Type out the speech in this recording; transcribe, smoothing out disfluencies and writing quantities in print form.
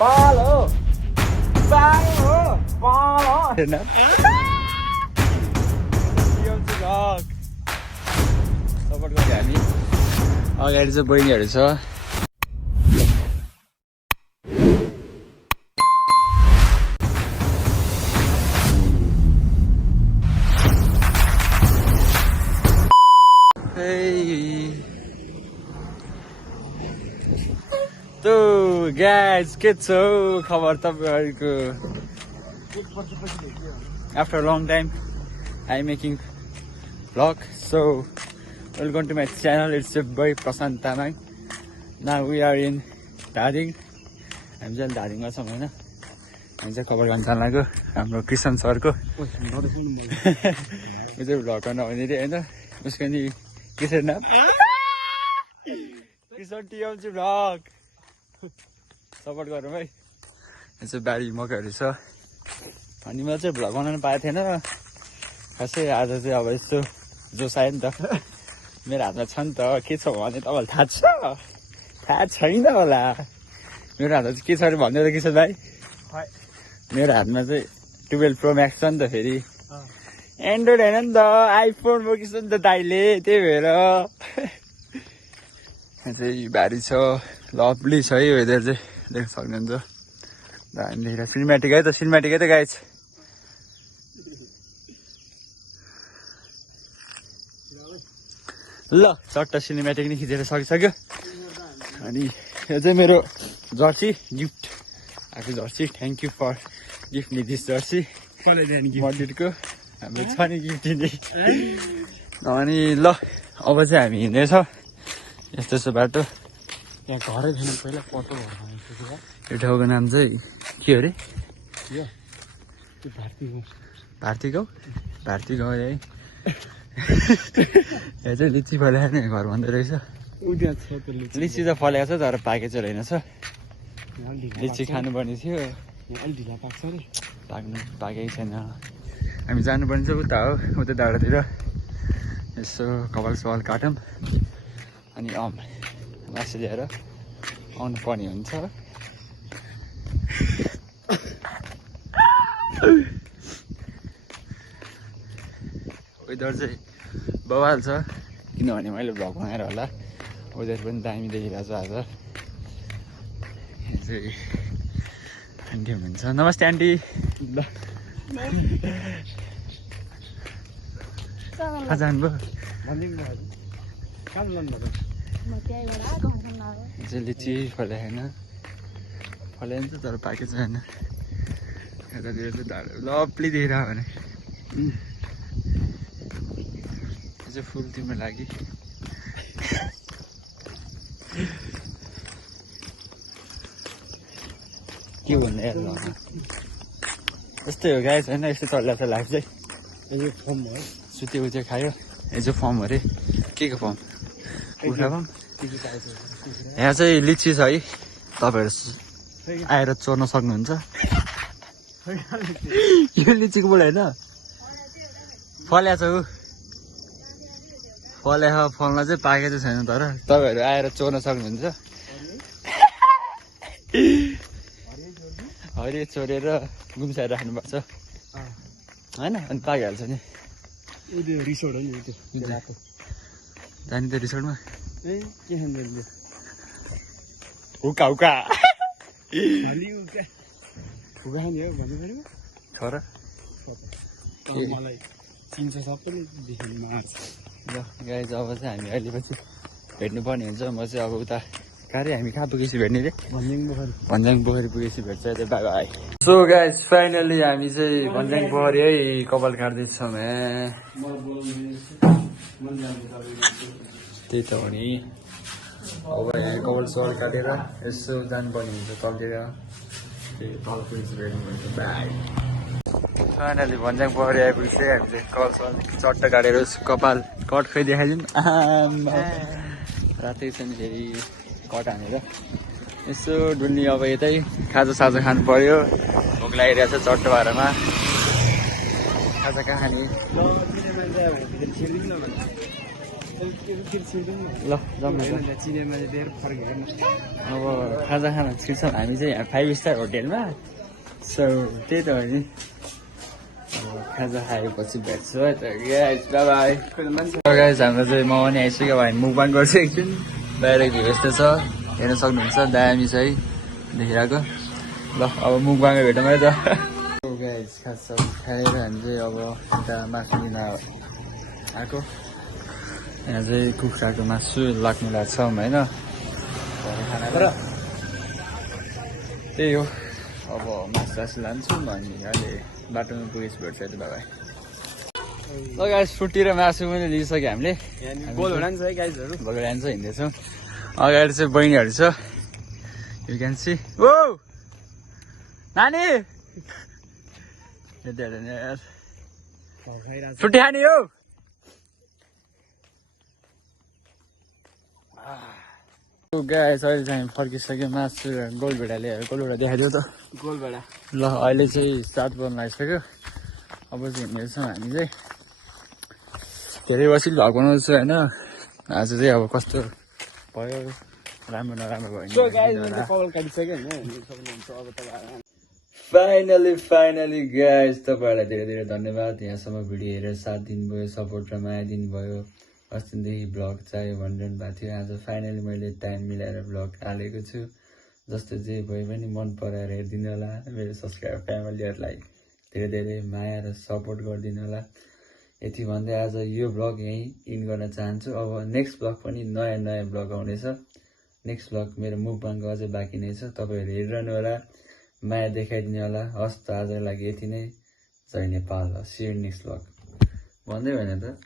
पालो पालो पालो हेर्न सपोर्ट गरे हामी अगाडि चाहिँ बहिनीहरू छ तो गाइज के छ खबर तपाईहरुको after long time I am making vlog so welcome to my channel. It's your boy Prashant Tamang. Now we are in Dading. हामी चाहिँ दार्जिलिङमा छौँ होइन हामी चाहिँ कभर गर्न लाग्यो हाम्रो कृष्ण सरको ऊ चाहिँ भ्लग गर्न आउने रे होइन उसको नि कृष्ण नाम कृष्ण टिएमजी भ्लग सपोर्ट गरौँ है यो चाहिँ बारी मकैहरू छ अनि मैले चाहिँ भ्लग बनाउनु पाएको थिएन खासै आज चाहिँ अब यस्तो जोस आयो नि त मेरो हातमा छ नि त के छ भने तपाईँलाई थाहा छैन होला मेरो हातमा चाहिँ के छ अरे भन्दै त किशोर भाइ मेरो हातमा चाहिँ 12 प्रो म्याक्स छ नि त फेरि एन्ड्रोइड होइन नि त आइफोन बोकिन्छ नि त दाइले त्यही भएर यहाँ चाहिँ बारी छ लभली छ है वेदर चाहिँ देख्न सक्नुहुन्छ हामीले सिनेमेटिक है त गाइज ल चट्ट सिनेमेटिक नि खिचेर सकिसक्यो अनि यो चाहिँ मेरो जर्सी गिफ्ट आएको jersey thank you for gift me this jersey मन्दिरको हाम्रो छ नि गिफ्ट दिने अनि ल अब चाहिँ हामी हिँड्दैछ यस्तो यस्तो बाटो यहाँ घरै थिएन पहिला पत्तो यो ठाउँको नाम चाहिँ के हो अरे भारती गाउँ है यहाँ चाहिँ लिची फलेको नि घर भन्दै रहेछ लिची त फलेको छ तर पाके चाहिँ रहेनछ लिची खानुपर्ने थियो पाकेकै छैन हामी जानुपर्ने चाहिँ उता हो उता डाँडातिर यसो कपाल सवाल काटौँ अनि मासु ल्याएर आउनु पर्ने हुन्छ वेदर चाहिँ बवाल छ किनभने मैले भ्लग बनाएर होला वेदर पनि दामी देखिरहेको छ आज चाहिँ आन्टी हुनुहुन्छ नमस्ते आन्टी कहाँ जानुभयो चाहिँ लिची फलेको छैन तर पाकेको छैन यतातिर चाहिँ धारो लभली देखिरहेको भने यो चाहिँ फुल तिम्रो लागि के भन्ने यस्तै हो गाइस होइन यस्तो चलिरहेको छ लाइफ चाहिँ यो फर्म हो सुत्यो चाहिँ खायो यो चाहिँ फर्म अरे के को फर्म कुखुरा फर्म यहाँ चाहिँ लिची छ है तपाईँहरू आएर चोर्न सक्नुहुन्छ यो लिचीको बोल होइन फल्या छ ऊ फल्या फल्न चाहिँ पाकेको चाहिँ छैन तर तपाईँहरू आएर चोर्न सक्नुहुन्छ हरियो चोरेर गुम्साएर राख्नुपर्छ होइन अनि पाकिहाल्छ नि रिसोर्ट हो नि जाने त रिसोर्टमा ए के खान्छ हुका हुका हुका खाने हो भन्नु पऱ्यो छोरा मलाई चिन्छ सबैले देख्नु मार्छ ल गाई चाहिँ अब चाहिँ हामी अहिले पछि भेट्नुपर्ने हुन्छ म चाहिँ अब उता कार्य हामी कहाँ पुगेपछि भेट्ने रे भन्ज्याङ पोखरी पुगेपछि भेट्छ त्यो by by so guys finally हामी चाहिँ भन्ज्याङ पोखरी है कपाल काट्दैछौँ त्यही त हो नि अब यहाँ कपाल सवाल काटेर यसो जानुपर्ने हुन्छ तलतिर त्यही तल पुगेपछि भेट्नुहुन्छ बाई फाइनली भन्ज्याङ पोखरी आइपुगेपछि हामीले कपाल सवाल चट्ट काटेर कपाल कट खै देखाइदिउँ रातै छ नि फेरि कट हानेर यसो डुल्ने अब यतै खाजा साजा खानु पर्यो भोक लागिरहेको छ चट्टो भाडामा खाजा कहाँ खाने ल जाउँ न त। चिनेमा चाहिँ धेरै फरक हेर्नु अब खाजा खान छिर्छौँ हामी चाहिँ यहाँ 5 स्टार होटेलमा। सो त्यही त हो नि। अब खाजा खाएपछि भेट्छु है त गाइस, बाइ बाइ। गाइस हाम्रो चाहिँ म पनि आइसक्यो। अब हामी मुखबाङ गर्छु एकछिन। बाहिरको भ्यू यस्तो छ, हेर्न सक्नुहुन्छ। दामी छ है देखिरहेको। ल अब मुखबाङमा भेटौँ है त। गाइस खाजा खाएर हामी चाहिँ अब यता मासु लिन आएको। यहाँ चाहिँ कुखुराको मासु लाग्ने लाग्छ होइन खानाको। त्यही हो, अब मासु सासु लान्छु म। अनि अहिले बाटोमा पुगेपछि भेट्छ त बाबा। ल गाइस फुटी र मासु पनि लिइसक्यो हामीले। गोल होला नि छ है गाइजहरू। भोलि लान्छ हिँड्दैछौँ। अगाडि चाहिँ बहिनीहरू छ, यु क्यान सी। ओ नानी छुट्टी खाने हो। गाइस अहिले चाहिँ फर्किसक्यो। मासु र गोलभेडा ल्याएर गोलभेडा देखाइदियो त। गोलबाट ल अहिले चाहिँ 7 बज्न आइसक्यो। अब चाहिँ हिँड्दैछौँ हामी चाहिँ। धेरै बसी भ्लग बनाउँछु होइन। आज चाहिँ अब कस्तो भयो, राम्रो नराम्रो भयो सो गाइज मैले कपाल काटिसकेँ होइन। फाइनली गाइस तपाईँहरूलाई धेरै धेरै धन्यवाद यहाँसम्म भिडियो हेरेर साथ दिनुभयो, सपोर्ट र माया दिनुभयो। अस्तिदेखि भ्लग चाहियो भनिरहनु भएको थियो। आज फाइनली मैले टाइम मिलाएर भ्लग हालेको छु। जस्तो जे भए पनि मन पराएर हेरिदिनु होला। मेरो सब्सक्राइबर फ्यामिलीहरूलाई धेरै धेरै माया र सपोर्ट गरिदिनु होला। यति भन्दै आज यो भ्लग यहीँ इन गर्न चाहन्छु। अब नेक्स्ट भ्लग पनि नयाँ भ्लग आउनेछ। नेक्स्ट भ्लग मेरो मुखबाङको अझै बाँकी नै छ। तपाईँहरू हेरिरहनु होला, माया देखाइदिनु होला। हस् त आजको लागि यति नै। जय Nepal. See you next vlog भन्दै होइन त।